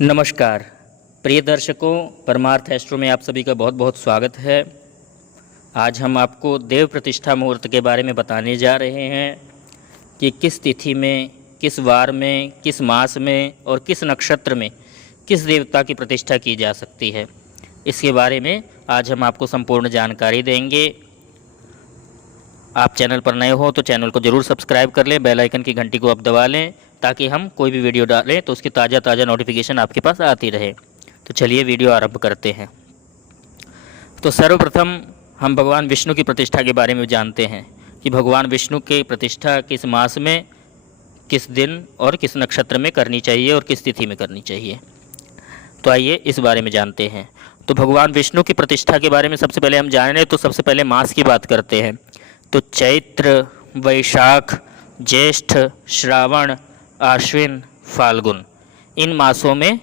नमस्कार प्रिय दर्शकों, परमार्थ एस्ट्रो में आप सभी का बहुत बहुत स्वागत है। आज हम आपको देव प्रतिष्ठा मुहूर्त के बारे में बताने जा रहे हैं कि किस तिथि में, किस वार में, किस मास में और किस नक्षत्र में किस देवता की प्रतिष्ठा की जा सकती है। इसके बारे में आज हम आपको संपूर्ण जानकारी देंगे। आप चैनल पर नए हो तो चैनल को ज़रूर सब्सक्राइब कर लें, बेल आइकन की घंटी को आप दबा लें ताकि हम कोई भी वीडियो डालें तो उसकी ताज़ा नोटिफिकेशन आपके पास आती रहे। तो चलिए वीडियो आरंभ करते हैं। तो सर्वप्रथम हम भगवान विष्णु की प्रतिष्ठा के बारे में जानते हैं कि भगवान विष्णु की प्रतिष्ठा किस मास में, किस दिन और किस नक्षत्र में करनी चाहिए और किस तिथि में करनी चाहिए। तो आइए इस बारे में जानते हैं। तो भगवान विष्णु की प्रतिष्ठा के बारे में सबसे पहले हम जानें तो सबसे पहले मास की बात करते हैं। तो चैत्र, वैशाख, ज्येष्ठ, श्रावण, आश्विन, फाल्गुन, इन मासों में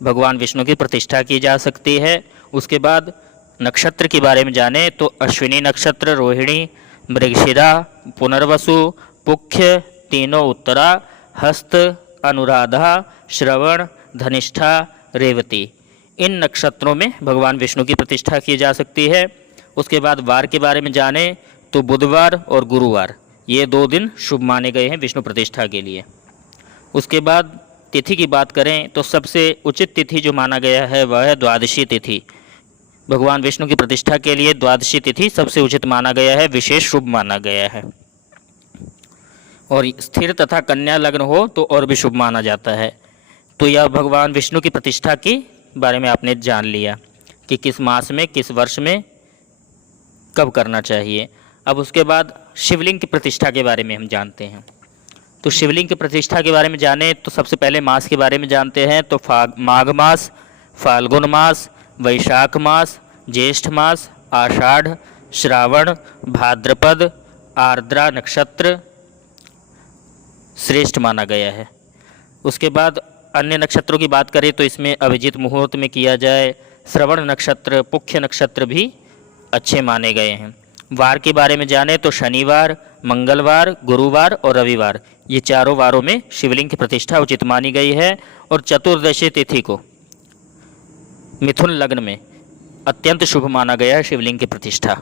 भगवान विष्णु की प्रतिष्ठा की जा सकती है। उसके बाद नक्षत्र के बारे में जानें तो अश्विनी नक्षत्र, रोहिणी, मृगशिरा, पुनर्वसु, पुख्य, तीनों उत्तरा, हस्त, अनुराधा, श्रवण, धनिष्ठा, रेवती, इन नक्षत्रों में भगवान विष्णु की प्रतिष्ठा की जा सकती है। उसके बाद वार के बारे में जानें तो बुधवार और गुरुवार, ये 2 दिन शुभ माने गए हैं विष्णु प्रतिष्ठा के लिए। उसके बाद तिथि की बात करें तो सबसे उचित तिथि जो माना गया है वह है द्वादशी तिथि। भगवान विष्णु की प्रतिष्ठा के लिए द्वादशी तिथि सबसे उचित माना गया है, विशेष शुभ माना गया है। और स्थिर तथा कन्या लग्न हो तो और भी शुभ माना जाता है। तो यह भगवान विष्णु की प्रतिष्ठा के बारे में आपने जान लिया कि किस मास में, किस वर्ष में कब करना चाहिए। अब उसके बाद शिवलिंग की प्रतिष्ठा के बारे में हम जानते हैं। तो शिवलिंग की प्रतिष्ठा के बारे में जाने तो सबसे पहले मास के बारे में जानते हैं। तो माघ मास, फाल्गुन मास, वैशाख मास, ज्येष्ठ मास, आषाढ़, श्रावण, भाद्रपद, आर्द्रा नक्षत्र श्रेष्ठ माना गया है। उसके बाद अन्य नक्षत्रों की बात करें तो इसमें अभिजित मुहूर्त में किया जाए। श्रवण नक्षत्र, पुख्य नक्षत्र भी अच्छे माने गए हैं। वार के बारे में जाने तो शनिवार, मंगलवार, गुरुवार और रविवार, ये चारों वारों में शिवलिंग की प्रतिष्ठा उचित मानी गई है। और चतुर्दशी तिथि को मिथुन लग्न में अत्यंत शुभ माना गया है शिवलिंग की प्रतिष्ठा।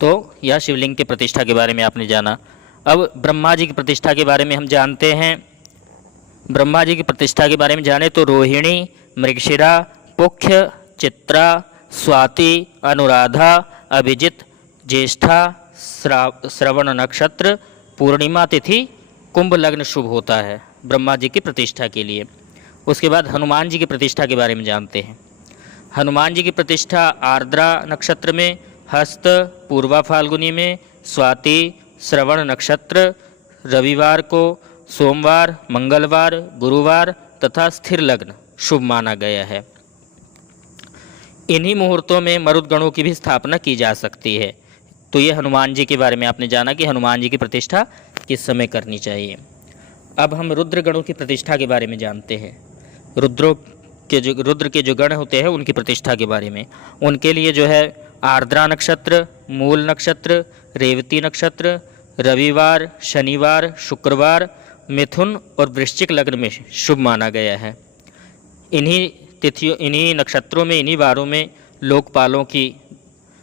तो यह शिवलिंग की प्रतिष्ठा के बारे में आपने जाना। अब ब्रह्मा जी की प्रतिष्ठा के बारे में हम जानते हैं। ब्रह्मा जी की प्रतिष्ठा के बारे में जाने तो रोहिणी, मृगशिरा, पुख्य, चित्रा, स्वाति, अनुराधा, अभिजित, ज्येष्ठा, श्रवण नक्षत्र, पूर्णिमा तिथि, कुंभ लग्न शुभ होता है ब्रह्मा जी की प्रतिष्ठा के लिए। उसके बाद हनुमान जी की प्रतिष्ठा के बारे में जानते हैं। हनुमान जी की प्रतिष्ठा आर्द्रा नक्षत्र में, हस्त, पूर्वा फाल्गुनी में, स्वाति, श्रवण नक्षत्र, रविवार को, सोमवार, मंगलवार, गुरुवार तथा स्थिर लग्न शुभ माना गया है। इन्हीं मुहूर्तों में मरुदगणों की भी स्थापना की जा सकती है। तो ये हनुमान जी के बारे में आपने जाना कि हनुमान जी की प्रतिष्ठा किस समय करनी चाहिए। अब हम रुद्रगणों की प्रतिष्ठा के बारे में जानते हैं। रुद्र के जो गण होते हैं उनकी प्रतिष्ठा के बारे में। उनके लिए जो है आर्द्रा नक्षत्र, मूल नक्षत्र, रेवती नक्षत्र, रविवार, शनिवार, शुक्रवार, मिथुन और वृश्चिक लग्न में शुभ माना गया है। इन्हीं तिथियों, इन्हीं नक्षत्रों में, इन्हीं वारों में लोकपालों की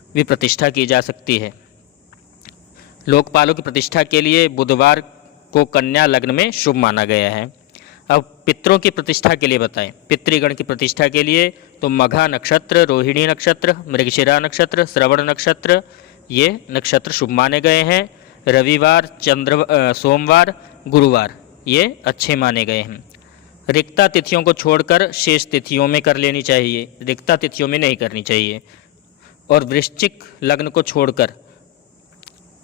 भी प्रतिष्ठा की जा सकती है। लोकपालों की प्रतिष्ठा के लिए बुधवार को कन्या लग्न में शुभ माना गया है। अब पितरों की प्रतिष्ठा के लिए बताएं। पितृगण की प्रतिष्ठा के लिए तो मघा नक्षत्र, रोहिणी नक्षत्र, मृगशिरा नक्षत्र, श्रवण नक्षत्र, ये नक्षत्र शुभ माने गए हैं। रविवार, सोमवार, गुरुवार ये अच्छे माने गए हैं। रिक्ता तिथियों को छोड़कर शेष तिथियों में कर लेनी चाहिए, रिक्ता तिथियों में नहीं करनी चाहिए। और वृश्चिक लग्न को छोड़कर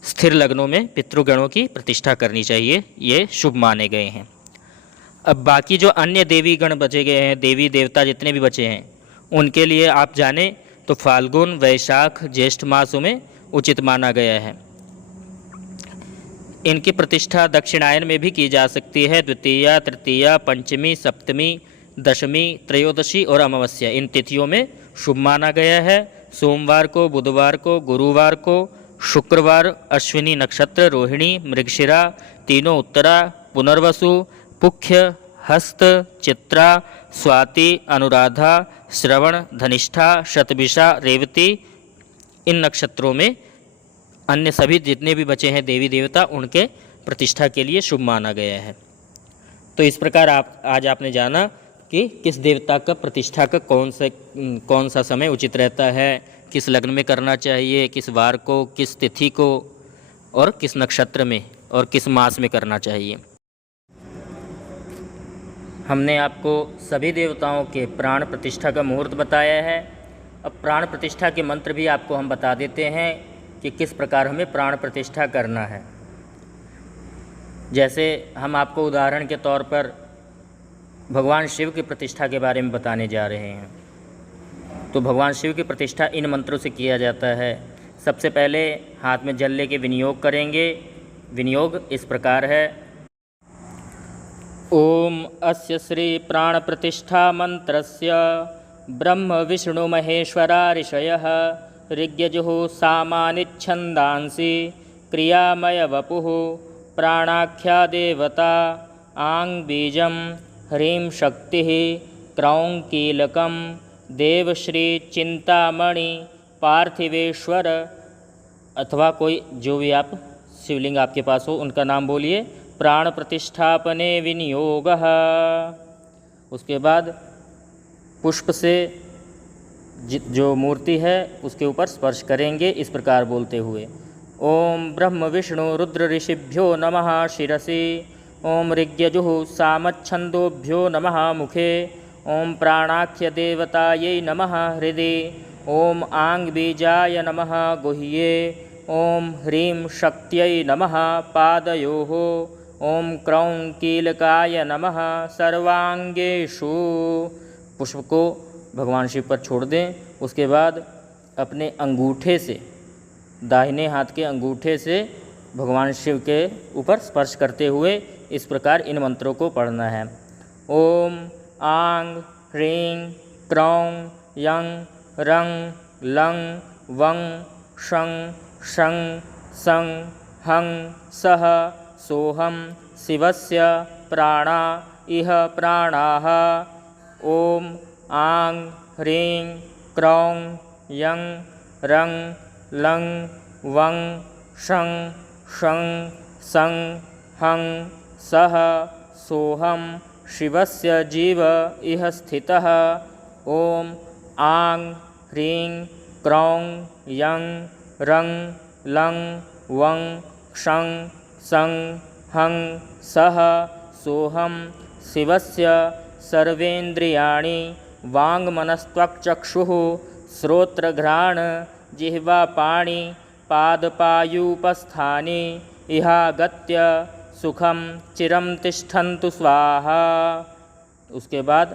स्थिर लग्नों में पितृगणों की प्रतिष्ठा करनी चाहिए, ये शुभ माने गए हैं। अब बाकी जो अन्य देवी गण बचे गए हैं, देवी देवता जितने भी बचे हैं, उनके लिए आप जाने तो फाल्गुन, वैशाख, ज्येष्ठ मासों में उचित माना गया है। इनकी प्रतिष्ठा दक्षिणायन में भी की जा सकती है। द्वितीया, तृतीया, पंचमी, सप्तमी, दशमी, त्रयोदशी और अमावस्या, इन तिथियों में शुभ माना गया है। सोमवार को, बुधवार को, गुरुवार को, शुक्रवार, अश्विनी नक्षत्र, रोहिणी, मृगशिरा, तीनों उत्तरा, पुनर्वसु, पुख्य, हस्त, चित्रा, स्वाति, अनुराधा, श्रवण, धनिष्ठा, शतभिषा, रेवती, इन नक्षत्रों में अन्य सभी जितने भी बचे हैं देवी देवता उनके प्रतिष्ठा के लिए शुभ माना गया है। तो इस प्रकार आज आपने जाना कि किस देवता का प्रतिष्ठा का कौन सा समय उचित रहता है, किस लग्न में करना चाहिए, किस वार को, किस तिथि को और किस नक्षत्र में और किस मास में करना चाहिए। हमने आपको सभी देवताओं के प्राण प्रतिष्ठा का मुहूर्त बताया है। अब प्राण प्रतिष्ठा के मंत्र भी आपको हम बता देते हैं कि किस प्रकार हमें प्राण प्रतिष्ठा करना है। जैसे हम आपको उदाहरण के तौर पर भगवान शिव की प्रतिष्ठा के बारे में बताने जा रहे हैं। तो भगवान शिव की प्रतिष्ठा इन मंत्रों से किया जाता है। सबसे पहले हाथ में जल लेके विनियोग करेंगे। विनियोग इस प्रकार है। ओम अस्य श्री प्राण प्रतिष्ठा मंत्रस्य ब्रह्म विष्णु महेश्वरा ऋषयः ऋग्यजुः सामानिच्छन्दांसि क्रियामय वपुः प्राणाख्या देवता आंग बीजम ह्रीं शक्ति क्रौं कीलकम देवश्री चिंतामणि पार्थिवेश्वर, अथवा कोई जो भी आप शिवलिंग आपके पास हो उनका नाम बोलिए। प्राण प्रतिष्ठापने विनियोगः। उसके बाद पुष्प से जो मूर्ति है उसके ऊपर स्पर्श करेंगे इस प्रकार बोलते हुए। ओम ब्रह्म विष्णु रुद्र ऋषिभ्यो नमः शिरसि। ओम ऋग्यजुः सामच्छन्दोभ्यो नमः मुखे। ओम प्राणाख्य देवतायै नमः हृदि। ओम आंग बीजाय नमः गुह्ये। ओम ह्रीं शक्त्यै नमः पादयोः। ओम क्रौं कीलकाय नमः सर्वांगेषु। पुष्प को भगवान शिव पर छोड़ दें। उसके बाद अपने अंगूठे से, दाहिने हाथ के अंगूठे से भगवान शिव के ऊपर स्पर्श करते हुए इस प्रकार इन मंत्रों को पढ़ना है। ओम आंग ह्रीं क्रौं यं रं लं वं शं शं सं हं सः सोहं शिवस्य प्राणा इह प्राणाः। ओम आंग ह्रीं क्रौं यं रं लं वं शं शं सं हं सः सोहं शिवस्य जीव इह स्थितः। ओम आंग ह्रीं क्रौं यं रं लं वं शं सं हं सः सोहं शिवस्य सर्वेन्द्रियाणि वाङ्मनस्त्वक्चक्षुः श्रोत्रघ्राण जिह्वा पाणि पादपायूपस्थानि इहागत्य सुखम चिरम तिष्ठन्तु स्वाहा। उसके बाद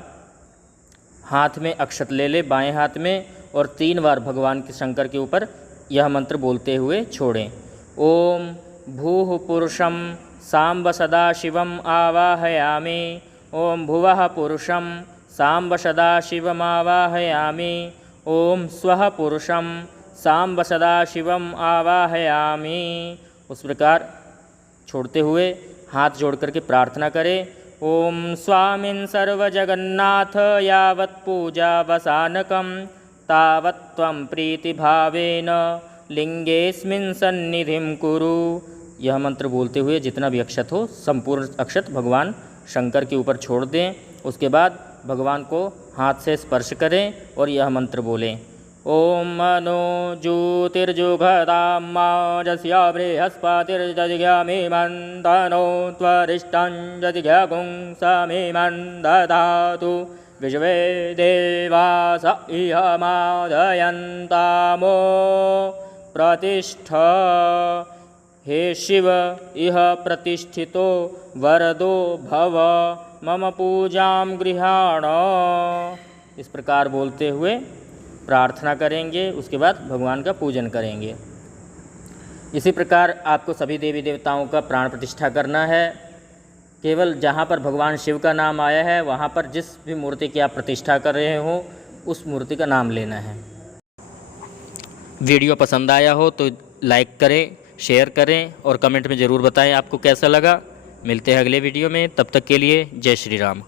हाथ में अक्षत ले ले बाएं हाथ में और 3 बार भगवान के शंकर के ऊपर यह मंत्र बोलते हुए छोड़ें। ओम भूः पुरुषं सांब सदाशिवम् आवाहयामि। ओम भुवः पुरुषं सांब सदाशिवम् आवाहयामि। ओम स्वः पुरुषं सांब सदाशिवम् आवाहयामि। उस प्रकार छोड़ते हुए हाथ जोड़ करके प्रार्थना करें। ओम स्वामिन् सर्वजगन्नाथ यावत् पूजा वसानकं तावत् त्वं प्रीतिभावेन लिंगेस्मिन् सन्निधिं कुरु। यह मंत्र बोलते हुए जितना भी अक्षत हो संपूर्ण अक्षत भगवान शंकर के ऊपर छोड़ दें। उसके बाद भगवान को हाथ से स्पर्श करें और यह मंत्र बोलें। ओम मनो ज्योतिर्जुघदां माजस्य बृहस्पतिर्दधिघ्यामिमं तनो त्वरिष्टं दधिघ्यगुं समिमं दधातु। विश्वे देवास इह मादयन्तामो प्रतिष्ठ। हे शिव इह प्रतिष्ठितो वरदो भव मम पूजां गृहाण। इस प्रकार बोलते हुए प्रार्थना करेंगे। उसके बाद भगवान का पूजन करेंगे। इसी प्रकार आपको सभी देवी देवताओं का प्राण प्रतिष्ठा करना है। केवल जहाँ पर भगवान शिव का नाम आया है वहाँ पर जिस भी मूर्ति की आप प्रतिष्ठा कर रहे हो उस मूर्ति का नाम लेना है। वीडियो पसंद आया हो तो लाइक करें, शेयर करें और कमेंट में ज़रूर बताएं आपको कैसा लगा। मिलते हैं अगले वीडियो में, तब तक के लिए जय श्री राम।